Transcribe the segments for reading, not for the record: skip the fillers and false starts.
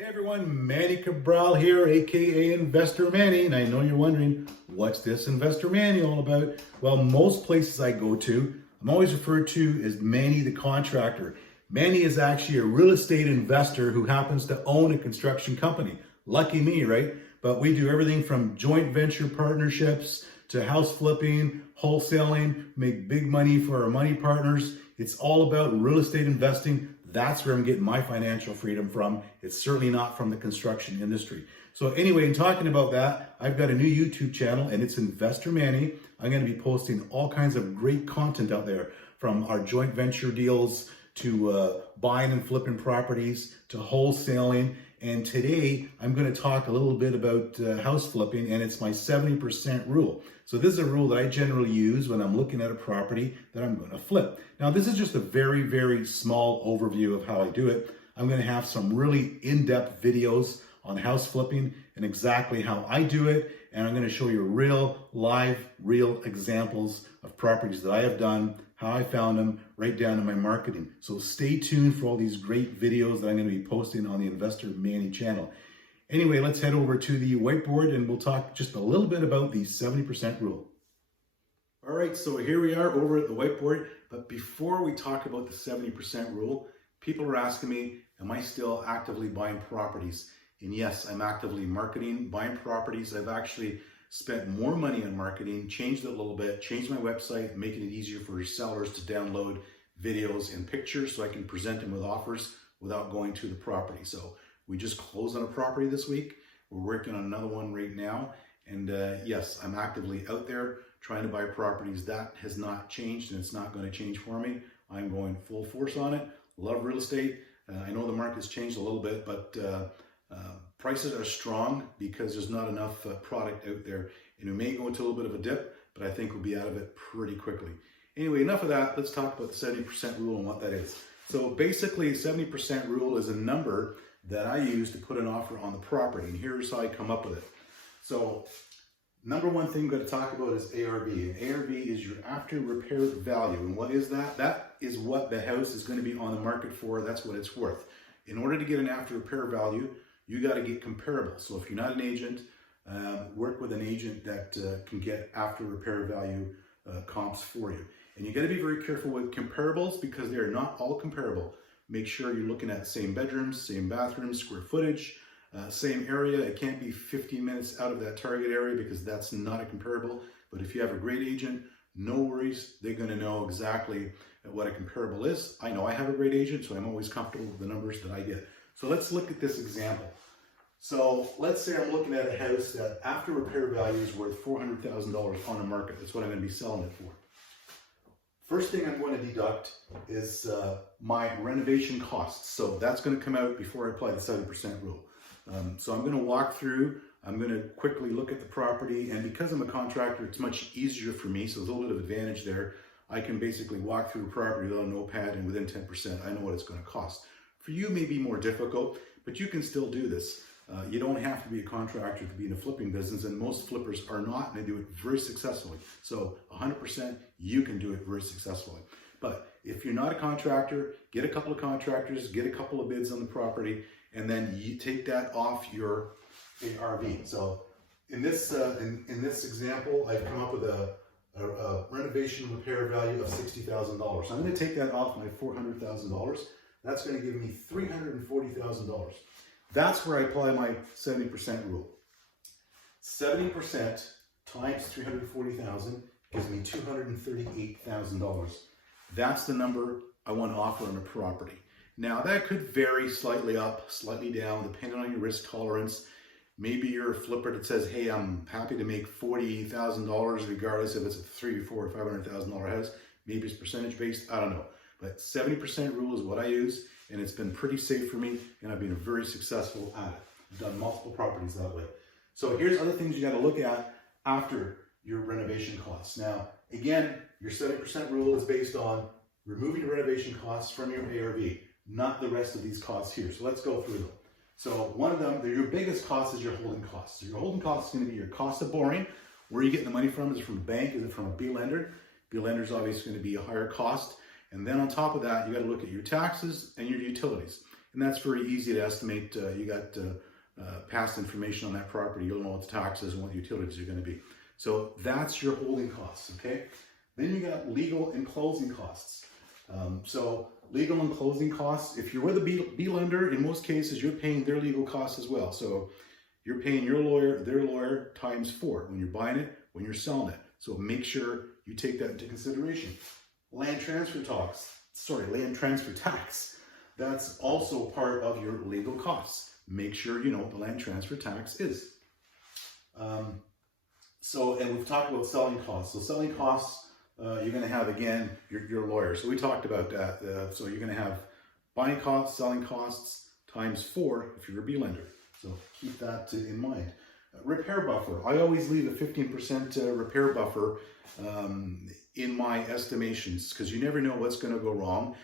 Hey everyone, Manny Cabral here, aka Investor Manny, and I know you're wondering, what's this Investor Manny all about? Well, most places I go to, I'm always referred to as Manny the contractor. Manny is actually a real estate investor who happens to own a construction company. Lucky me, right? But we do everything from joint venture partnerships to house flipping, wholesaling, make big money for our money partners. It's all about real estate investing. That's where I'm getting my financial freedom from. It's certainly not from the construction industry. So anyway, in talking about that, I've got a new YouTube channel and it's Investor Manny. I'm going to be posting all kinds of great content out there, from our joint venture deals to buying and flipping properties to wholesaling. And today I'm going to talk a little bit about house flipping, and it's my 70% rule. So this is a rule that I generally use when I'm looking at a property that I'm going to flip. Now this is just a very, very small overview of how I do it. I'm going to have some really in-depth videos on house flipping and exactly how I do it. And I'm going to show you real examples of properties that I have done, how I found them, right down to my marketing. So stay tuned for all these great videos that I'm going to be posting on the Investor Manny channel. Anyway, let's head over to the whiteboard and we'll talk just a little bit about the 70% rule. All right, so here we are over at the whiteboard. But before we talk about the 70% rule, people are asking me, am I still actively buying properties? And yes, I'm actively marketing, buying properties. I've actually spent more money on marketing, changed it a little bit, changed my website, making it easier for sellers to download videos and pictures so I can present them with offers without going to the property. So we just closed on a property this week. We're working on another one right now. And yes, I'm actively out there trying to buy properties. That has not changed and it's not going to change for me. I'm going full force on it. Love real estate. I know the market's changed a little bit, but prices are strong because there's not enough product out there. And we may go into a little bit of a dip, but I think we'll be out of it pretty quickly. Anyway, enough of that. Let's talk about the 70% rule and what that is. So basically, 70% rule is a number that I use to put an offer on the property. And here's how I come up with it. So number one thing we're going to talk about is ARV. And ARV is your after repair value. And what is that? That is what the house is going to be on the market for. That's what it's worth. In order to get an after repair value, you got to get comparable. So if you're not an agent, work with an agent that can get after repair value comps for you. And you got to be very careful with comparables because they are not all comparable. Make sure you're looking at same bedrooms, same bathrooms, square footage, same area. It can't be 15 minutes out of that target area because that's not a comparable. But if you have a great agent, no worries. They're going to know exactly what a comparable is. I know I have a great agent, so I'm always comfortable with the numbers that I get. So let's look at this example. So let's say I'm looking at a house that after repair value is worth $400,000 on the market. That's what I'm going to be selling it for. First thing I'm going to deduct is my renovation costs. So that's going to come out before I apply the 70% rule. So I'm going to walk through, I'm going to quickly look at the property, and because I'm a contractor, it's much easier for me, so there's a little bit of advantage there. I can basically walk through a property without a notepad, and within 10%, I know what it's going to cost. For you, it may be more difficult, but you can still do this. You don't have to be a contractor to be in a flipping business, and most flippers are not, and they do it very successfully. So 100%, you can do it very successfully. But if you're not a contractor, get a couple of contractors, get a couple of bids on the property, and then you take that off your ARV. So in this example, I've come up with a renovation repair value of $60,000. So I'm going to take that off my $400,000. That's going to give me $340,000. That's where I apply my 70% rule. 70% times 340,000 gives me $238,000. That's the number I want to offer on a property. Now that could vary slightly up, slightly down, depending on your risk tolerance. Maybe you're a flipper that says, hey, I'm happy to make $40,000 regardless if it's a $300,000 or $500,000 house. Maybe it's percentage based, I don't know. But 70% rule is what I use, and it's been pretty safe for me, and I've been very successful at it. I've done multiple properties that way. So here's other things you got to look at after your renovation costs. Now, again, your 70% rule is based on removing renovation costs from your ARV, not the rest of these costs here. So let's go through them. So one of them, your biggest cost is your holding costs. So your holding cost is going to be your cost of borrowing. Where are you getting the money from? Is it from a bank? Is it from a B lender? B lender is obviously going to be a higher cost. And then on top of that, you got to look at your taxes and your utilities. And that's very easy to estimate. You got past information on that property. You'll know what the taxes and what the utilities are going to be. So that's your holding costs, okay? Then you got legal and closing costs. So legal and closing costs, if you're with a B lender, in most cases, you're paying their legal costs as well. So you're paying your lawyer, their lawyer, times 4 when you're buying it, when you're selling it. So make sure you take that into consideration. Land transfer tax. That's also part of your legal costs. Make sure you know what the land transfer tax is. And we've talked about selling costs. So selling costs, you're going to have, again, your lawyer. So we talked about that. So you're going to have buying costs, selling costs, times 4 if you're a B lender. So keep that in mind. Repair buffer. I always leave a 15% repair buffer in my estimations because you never know what's going to go wrong.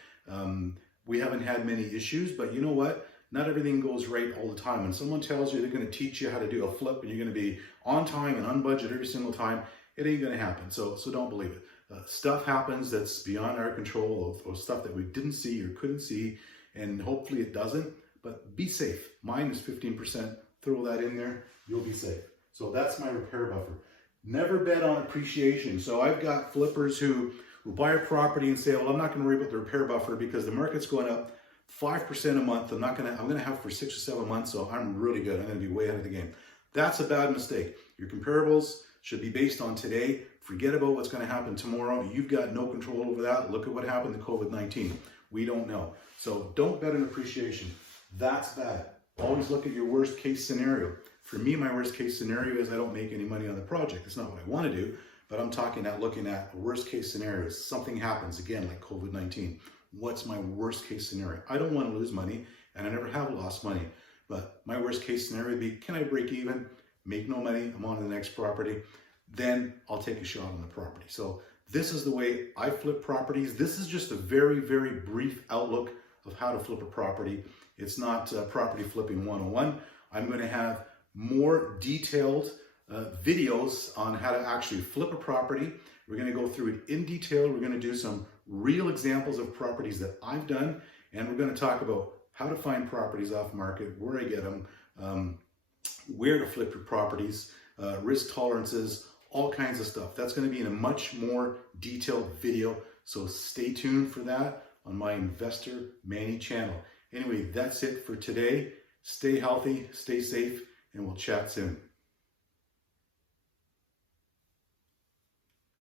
We haven't had many issues, but you know what? Not everything goes right all the time. When someone tells you they're going to teach you how to do a flip and you're going to be on time and on budget every single time, it ain't going to happen. So don't believe it. Stuff happens that's beyond our control, or stuff that we didn't see or couldn't see, and hopefully it doesn't. But be safe. Mine is 15%. Throw that in there. You'll be safe. So that's my repair buffer. Never bet on appreciation. So I've got flippers who buy a property and say, well, I'm not going to worry about the repair buffer because the market's going up 5% a month. I'm going to have for 6 or 7 months, so I'm really good. I'm going to be way ahead of the game. That's a bad mistake. Your comparables should be based on today. Forget about what's going to happen tomorrow. You've got no control over that. Look at what happened to COVID-19. We don't know. So don't bet on appreciation. That's bad. Always look at your worst case scenario. For me, my worst case scenario is I don't make any money on the project. It's not what I want to do, but I'm looking at a worst case scenario. Something happens, again, like COVID-19. What's my worst case scenario? I don't want to lose money, and I never have lost money. But my worst case scenario would be, can I break even, make no money, I'm on to the next property, then I'll take a shot on the property. So this is the way I flip properties. This is just a very, very brief outlook of how to flip a property. It's not property flipping 101. I'm going to have more detailed videos on how to actually flip a property. We're going to go through it in detail. We're going to do some real examples of properties that I've done, and we're going to talk about how to find properties off market, where I get them, where to flip your properties, risk tolerances, all kinds of stuff. That's going to be in a much more detailed video, so stay tuned for that on my Investor Manny channel. Anyway, that's it for today. Stay healthy, stay safe, and we'll chat soon.